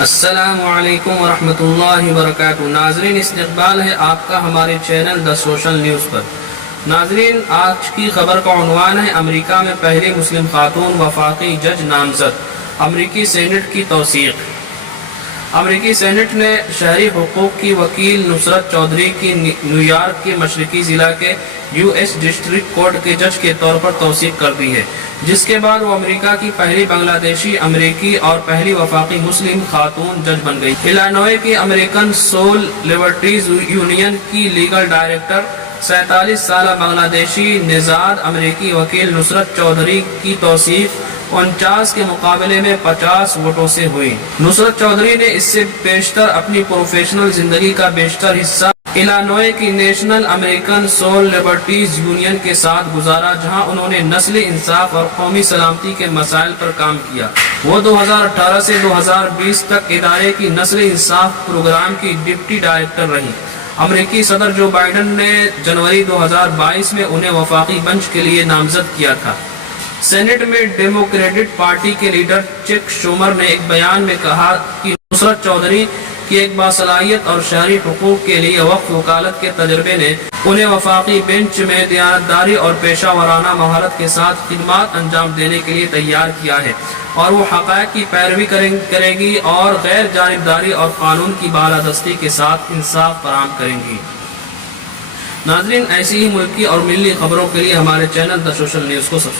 السلام علیکم ورحمۃ اللہ وبرکاتہ۔ ناظرین، استقبال ہے آپ کا ہمارے چینل دا سوشل نیوز پر۔ ناظرین، آج کی خبر کا عنوان ہے امریکہ میں پہلی مسلم خاتون وفاقی جج نامزد، امریکی سینٹ کی توثیق۔ امریکی سینٹ نے شہری حقوق کی وکیل نصرت چودھری کی نیو یارک کے مشرقی ضلع کے US ڈسٹرکٹ کورٹ کے جج کے طور پر توثیق کر دی ہے، جس کے بعد وہ امریکہ کی پہلی بنگلہ دیشی امریکی اور پہلی وفاقی مسلم خاتون جج بن گئی۔ الینوائے کی امریکن سول لبرٹیز یونین کی لیگل ڈائریکٹر 47 سالہ بنگلہ دیشی نژاد امریکی وکیل نصرت چودھری کی توثیق 49 کے مقابلے میں 50 ووٹوں سے ہوئی۔ نصرت چودھری نے اس سے بیشتر اپنی پروفیشنل زندگی کا بیشتر حصہ الینوائے کی national American civil liberties union کے ساتھ گزارا، جہاں انہوں نے نسلی انصاف اور قومی سلامتی کے مسائل پر کام کیا۔ وہ 2018 سے 2020 تک ادارے کی نسلی انصاف پروگرام کی ڈپٹی ڈائریکٹر رہی۔ امریکی صدر جو بائیڈن نے جنوری 2022 میں انہیں وفاقی بنچ کے لیے نامزد کیا تھا۔ سینٹ میں ڈیموکریٹک پارٹی کے لیڈر چک شومر نے ایک بیان میں کہا کہ نصرت چودھری کی ایک باصلاحیت اور شہری حقوق کے لیے وقف وکالت کے تجربے نے انہیں وفاقی بینچ میں دیانتداری اور پیشہ ورانہ مہارت کے ساتھ خدمات انجام دینے کے لیے تیار کیا ہے، اور وہ حقائق کی پیروی کرے گی اور غیر جانبداری اور قانون کی بالادستی کے ساتھ انصاف فراہم کریں گی۔ ناظرین، ایسی ہی ملکی اور ملی خبروں کے لیے ہمارے چینل دا سوشل نیوز کو